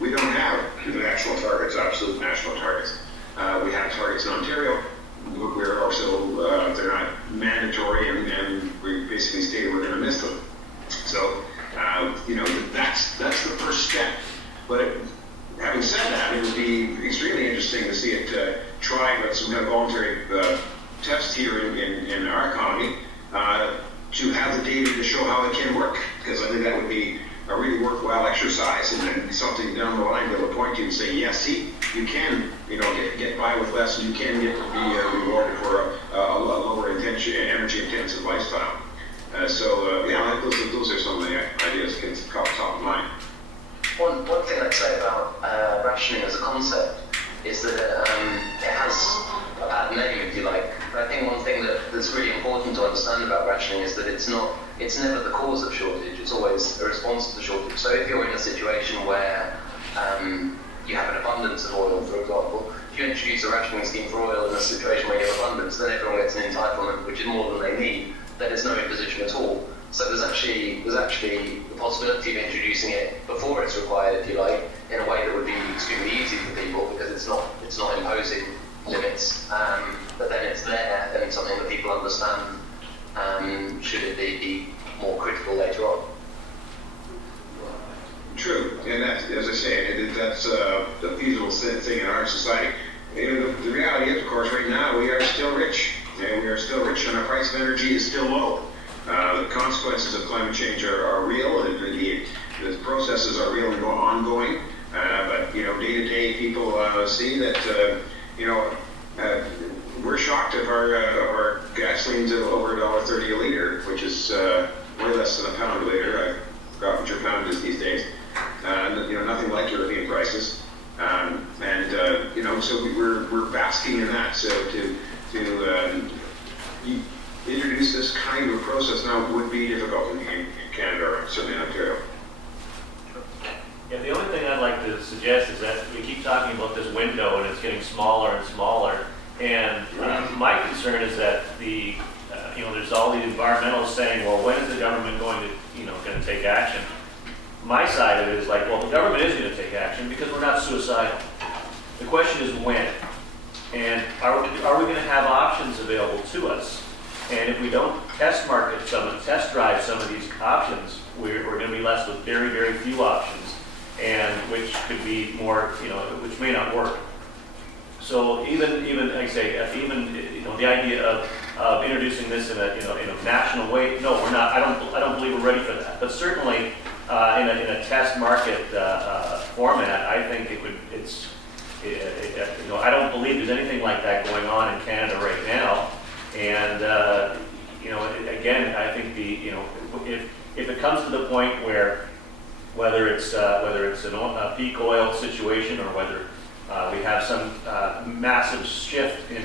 we don't have national targets, absolute national targets. We have targets in Ontario. We're also, they're not mandatory, and we basically stated we're going to miss them. So, that's the first step. But having said that, it would be extremely interesting to see it tried with some kind of voluntary test here in our economy to have the data to show how it can work, because I think that would be a really worthwhile exercise, and then something down the line that will point to you and say, yes, see, you can, get by with less, and you can be rewarded for a lower energy intensive lifestyle. Those are some of the ideas that come top of mind. One thing I'd say about rationing as a concept is that it has a bad name, if you like. But I think one thing that's really important to understand about rationing is that it's never the cause of shortage, it's always a response to the shortage. So if you're in a situation where you have an abundance of oil, for example, if you introduce a rationing scheme for oil in a situation where you have abundance, then everyone gets an entitlement, which is more than they need, then there's no imposition at all. So there's actually the possibility of introducing it before it's required, if you like, in a way that would be extremely easy for people, because it's not imposing limits, but then it's there, and it's something that people understand, should it be more critical later on. True, and that's, as I say, that's a feasible thing in our society. The reality is, of course, right now we are still rich, and we are still rich, and our price of energy is still low. The consequences of climate change are real, and the processes are real and ongoing. But day to day, people see that we're shocked if our gasoline's over $1.30 a liter, which is way less than a pound a liter. I forgot what your pound is these days. Nothing like European prices. So we're basking in that. So to introduce this kind of process now would be difficult in Canada, or certainly in Ontario. Yeah, the only thing I'd like to suggest is that we keep talking about this window and it's getting smaller and smaller. And my concern is that there's all the environmentalists saying, well, when is the government going to take action? My side of it is like, well, the government is going to take action because we're not suicidal. The question is when. And are we going to have options available to us? And if we don't test drive some of these options, we're going to be left with very, very few options, and which could be more, which may not work. So even like I say, the idea of introducing this in a national way, no, we're not. I don't believe we're ready for that. But certainly in a test market format, I think I don't believe there's anything like that going on in Canada right now. And again, I think if it comes to the point where whether it's a peak oil situation, or whether we have some massive shift in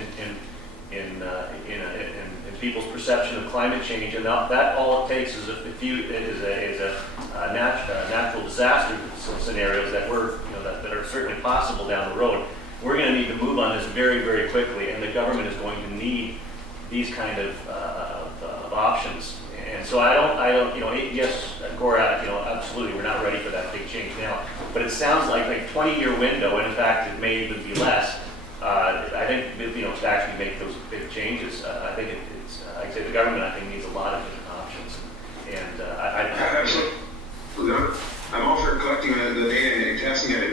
people's perception of climate change, and that all it takes is a natural disaster scenarios that that are certainly possible down the road. We're going to need to move on this very, very quickly, and the government is going to need these kind of options. And so I don't, yes, Gorat, absolutely, we're not ready for that big change now. But it sounds like a 20-year window, and in fact, it may even be less. I think, to actually make those big changes, I think I'd say the government, needs a lot of different options. And I'm all for collecting the data and testing it,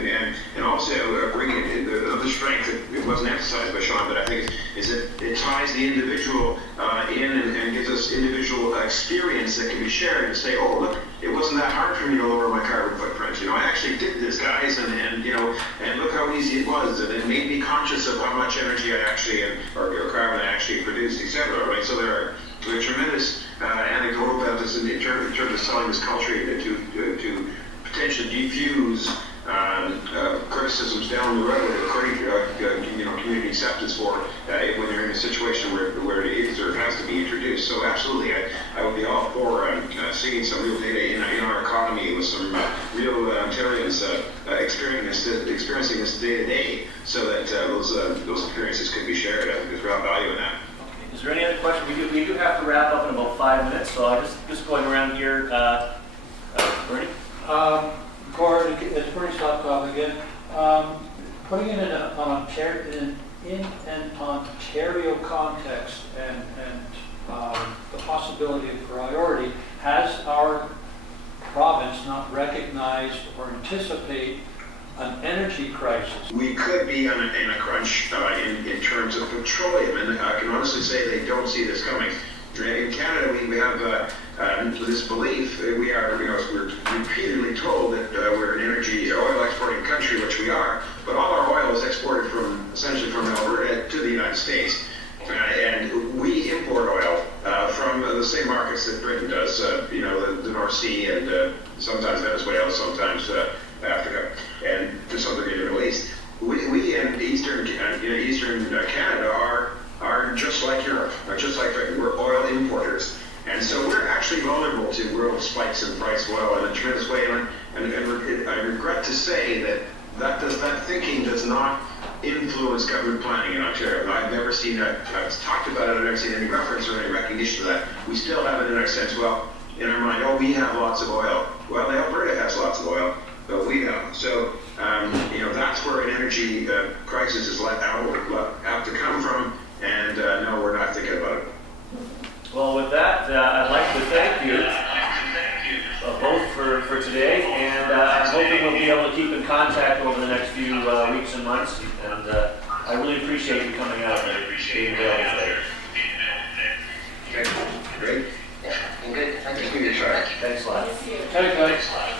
and also bringing the strength that it wasn't emphasized by Sean, but I think is that it ties the individual in and gives us individual experience that can be shared and say, oh, look, it wasn't that hard for me to lower my carbon footprint. I actually did this, guys, and look how easy it was, and it made me conscious of how much energy I actually or carbon I actually produced, etc. Right? So there are tremendous anecdotal evidence in terms of selling this culture to potentially diffuse criticisms down the road, according to community acceptance for when they're in a situation where it is or has to be introduced. So absolutely, I would be all for seeing some real data in our economy with some real Ontarians experiencing this day to day, so that those experiences can be shared. I think there's real value in that. Is there any other question? We do have to wrap up in about 5 minutes, so I just going around here. Bernie? Of Cord, it's Bernie Slapkov again. Putting it in an Ontario context and the possibility of priority, has our province not recognized or anticipate an energy crisis? We could be in a crunch in terms of petroleum, and I can honestly say they don't see this coming. In Canada, we have this belief. We're repeatedly told that we're an oil exporting country, which we are, but all our oil is exported essentially from Alberta to the United States. And we import oil from the same markets that Britain does, the North Sea and sometimes Venezuela, sometimes Africa, and to some degree the Middle East. We in Eastern Canada are just like Europe, just like Britain. We're oil importers. And so we're actually vulnerable to world spikes in price of oil in a tremendous way. And I regret to say that thinking does not influence government planning in Ontario. I've never seen that. I've talked about it. I've never seen any reference or any recognition of that. We still have it in our sense, in our mind, we have lots of oil. Well, Alberta has lots of oil, but we don't. So, that's where an energy crisis is apt to come from. And no, we're not thinking about it. Well, with that, I'd like to thank you both for today, and I'm hoping we'll be able to keep in contact over the next few weeks and months. And I really appreciate you coming out and being available today. Okay, great. Yeah, been good. Thank you for your try. Thanks a lot. Okay, guys.